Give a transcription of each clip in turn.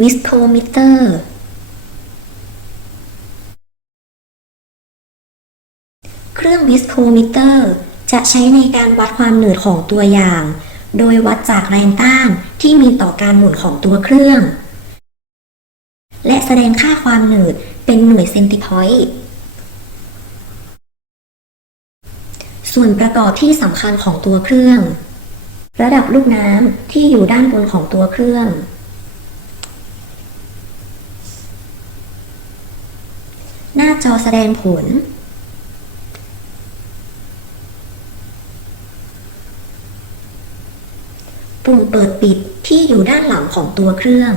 วิสโทมิเตอร์เครื่องวิสโทมิเตอร์จะใช้ในการวัดความหนืดของตัวอย่าง โดยวัดจากแรงต้านที่มีต่อการหมุนของตัวเครื่อง และแสดงค่าความหนืดเป็นหน่วยเซนติพอยต์ส่วนประกอบที่สำคัญของตัวเครื่อง ระดับลูกน้ำที่อยู่ด้านบนของตัวเครื่อง หน้า จอแสดงผล ปุ่มเปิดปิดที่อยู่ด้านหลังของตัวเครื่อง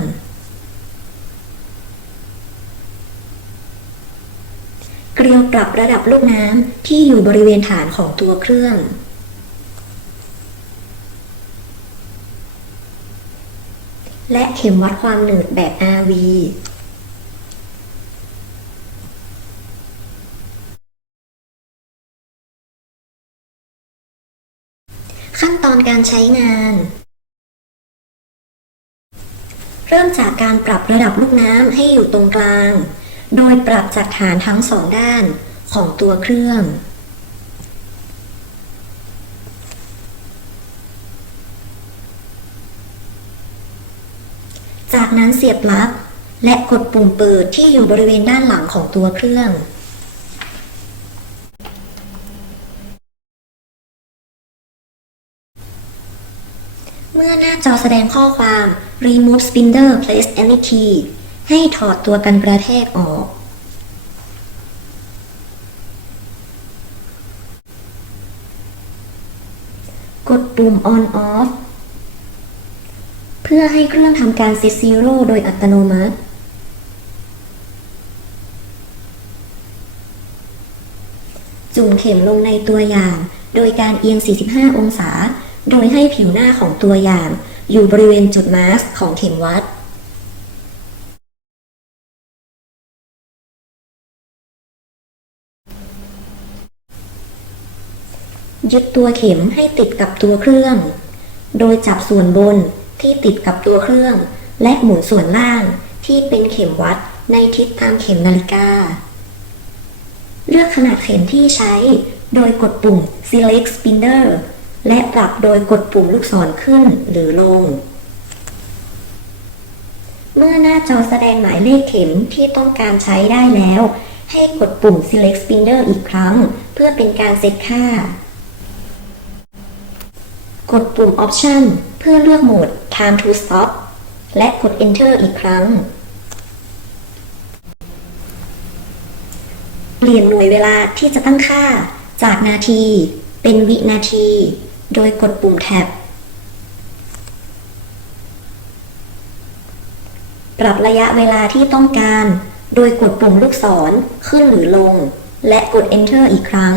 เกลียวปรับระดับลูกน้ำที่อยู่บริเวณฐานของตัวเครื่องและเข็มวัดความหนืดแบบ RV ขั้นตอนการใช้งาน เริ่มจากการปรับระดับลูกน้ำให้อยู่ตรงกลาง โดยปรับจากฐานทั้งสองด้านของตัวเครื่อง จากนั้นเสียบปลั๊กและกดปุ่มเปิดที่อยู่บริเวณด้านหลังของตัวเครื่อง เมื่อหน้าจอแสดงข้อความ remove spindle place any key ให้ถอดตัวกันกระแทกออก กดปุ่ม on off เพื่อให้เครื่องทำการ set zero โดยอัตโนมัติจุ่มเข็มลงในตัวอย่าง โดยการเอียง 45 องศา โดยให้ผิวหน้าของตัวอย่างอยู่บริเวณจุดมาร์กของเข็มวัด ยึดตัวเข็มให้ติดกับตัวเครื่อง โดยจับส่วนบนที่ติดกับตัวเครื่อง และหมุนส่วนล่างที่เป็นเข็มวัดในทิศทางเข็มนาฬิกา เลือกขนาดเข็มที่ใช้โดยกดปุ่ม select spinner และปรับโดยกดปุ่มลูกศรขึ้นหรือลง เมื่อหน้าจอแสดงหมายเลขเข็มที่ต้องการใช้ได้แล้ว ให้กดปุ่ม select spinner อีกครั้ง เพื่อเป็นการเซตค่า กดปุ่ม option เพื่อเลือกโหมด time to stop และกด enter อีกครั้ง เปลี่ยนหน่วยเวลาที่จะตั้งค่าจากนาที เป็นวินาที โดยกดปุ่มแท็บ ปรับระยะเวลาที่ต้องการ โดยกดปุ่มลูกศรขึ้นหรือลง และกด enter อีกครั้ง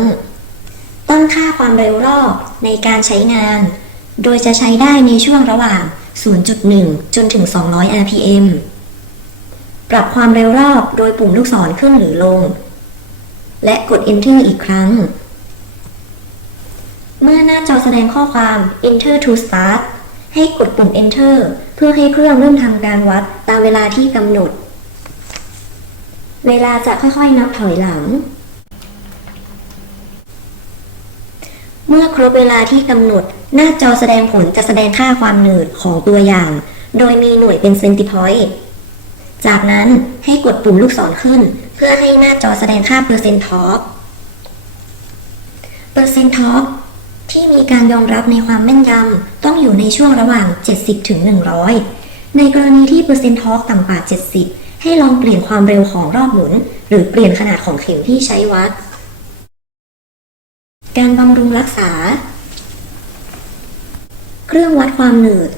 ตั้งค่าความเร็วรอบในการใช้งาน โดยจะใช้ได้ในช่วงระหว่าง 0.1 จนถึง 200 rpm ปรับความเร็วรอบโดยปุ่มลูกศรขึ้นหรือลง และกด enter อีกครั้ง เมื่อหน้าจอแสดงข้อความ enter to start ให้กดปุ่ม enter เพื่อให้เครื่องเริ่มทำการวัดตามเวลาที่กำหนด เวลาจะค่อยๆนับถอยหลัง เมื่อครบเวลาที่กำหนด หน้าจอแสดงผลจะแสดงค่าความหนืดของตัวอย่าง โดยมีหน่วยเป็นเซนติพอยต์จากนั้นให้กดปุ่มลูกศรขึ้น เพื่อให้หน้าจอแสดงค่าเปอร์เซ็นต์ท็อปเปอร์เซ็นต์ท็อป ที่มีการยอมรับในความแม่นยำต้องอยู่ในช่วงระหว่าง 70ถึง100 ในกรณีที่เปอร์เซ็นต์ท็อปต่ำกว่า 70 ให้ลองเปลี่ยนความเร็วของรอบหมุน หรือเปลี่ยนขนาดของเข็มที่ใช้วัด การบำรุงรักษา เครื่องวัดความหนืด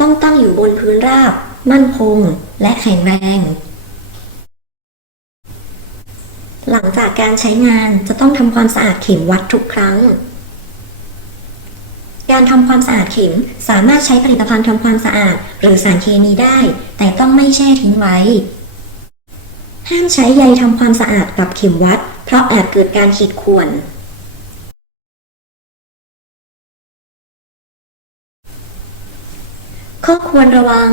ต้องตั้งอยู่บนพื้นราบ มั่นคง และแข็งแรง หลังจากการใช้งานจะต้องทำความสะอาดเข็มวัดทุกครั้ง การทำความสะอาดเข็มสามารถใช้ผลิตภัณฑ์ทำความสะอาด หรือสารเคมีได้ แต่ต้องไม่แช่ทิ้งไว้ ห้ามใช้ใยทำความสะอาดกับเข็มวัด เพราะอาจเกิดการขีดข่วน ข้อควรระวัง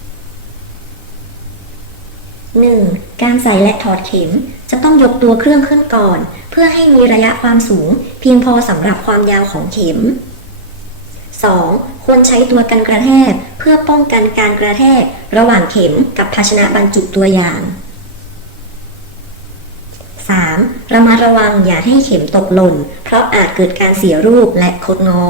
1. การใส่และถอดเข็มจะต้องยกตัวเครื่องขึ้นก่อน เพื่อให้มีระยะความสูง เพียงพอสำหรับความยาวของเข็ม 2. ควรใช้ตัวกันกระแทก เพื่อป้องกันการกระแทก ระหว่างเข็มกับภาชนะบรรจุตัวอย่าง 3. ระมัดระวังอย่าให้เข็มตกหล่น เพราะอาจเกิดการเสียรูปและคดงอ